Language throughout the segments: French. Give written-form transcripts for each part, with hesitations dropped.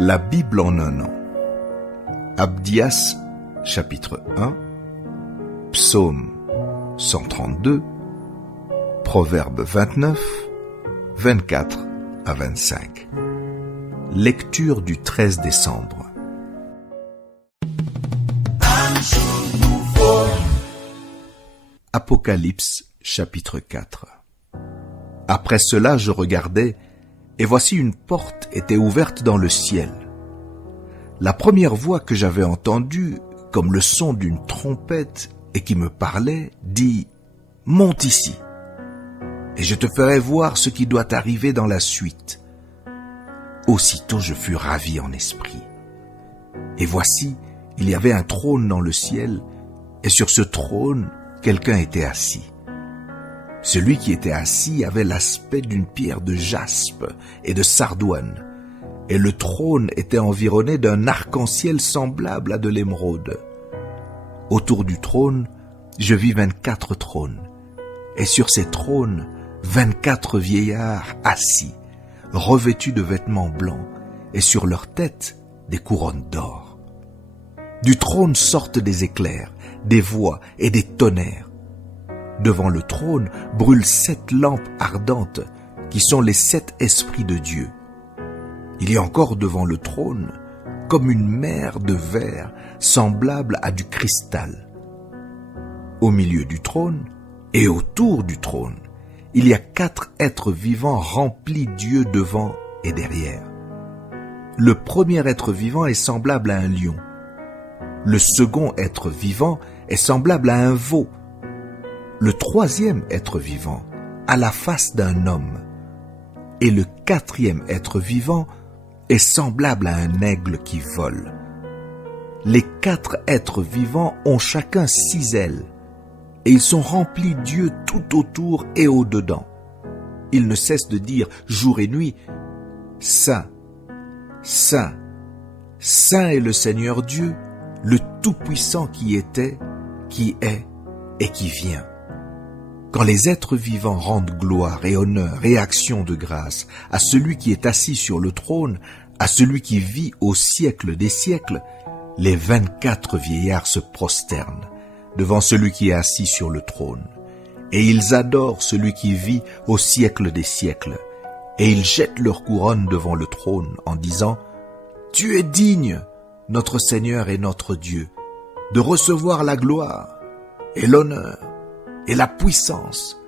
La Bible en un an. Abdias, chapitre 1, Psaume 132, Proverbe 29, 24 à 25. Lecture du 13 décembre. Apocalypse, chapitre 4. Après cela, je regardais, et voici une porte était ouverte dans le ciel. La première voix que j'avais entendue, comme le son d'une trompette, et qui me parlait, dit « Monte ici, et je te ferai voir ce qui doit arriver dans la suite. » Aussitôt je fus ravi en esprit. Et voici, il y avait un trône dans le ciel, et sur ce trône, quelqu'un était assis. Celui qui était assis avait l'aspect d'une pierre de jaspe et de sardoine, et le trône était environné d'un arc-en-ciel semblable à de l'émeraude. Autour du trône, je vis 24 trônes, et sur ces trônes, 24 vieillards assis, revêtus de vêtements blancs, et sur leurs têtes, des couronnes d'or. Du trône sortent des éclairs, des voix et des tonnerres. Devant le trône brûlent 7 lampes ardentes, qui sont les 7 esprits de Dieu. Il y a encore devant le trône, comme une mer de verre, semblable à du cristal. Au milieu du trône, et autour du trône, il y a 4 êtres vivants remplis d'yeux devant et derrière. Le premier être vivant est semblable à un lion. Le second être vivant est semblable à un veau. Le troisième être vivant a la face d'un homme, et le 4e être vivant est semblable à un aigle qui vole. Les 4 êtres vivants ont chacun 6 ailes, et ils sont remplis d'yeux tout autour et au-dedans. Ils ne cessent de dire jour et nuit, « Saint, Saint, Saint est le Seigneur Dieu, le Tout-Puissant qui était, qui est et qui vient. » Quand les êtres vivants rendent gloire et honneur et action de grâce à celui qui est assis sur le trône, à celui qui vit au siècle des siècles, les 24 vieillards se prosternent devant celui qui est assis sur le trône. Et ils adorent celui qui vit au siècle des siècles. Et ils jettent leur couronne devant le trône en disant « Tu es digne, notre Seigneur et notre Dieu, de recevoir la gloire et l'honneur et la puissance,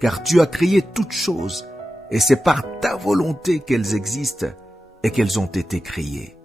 car tu as créé toutes choses, et c'est par ta volonté qu'elles existent et qu'elles ont été créées. »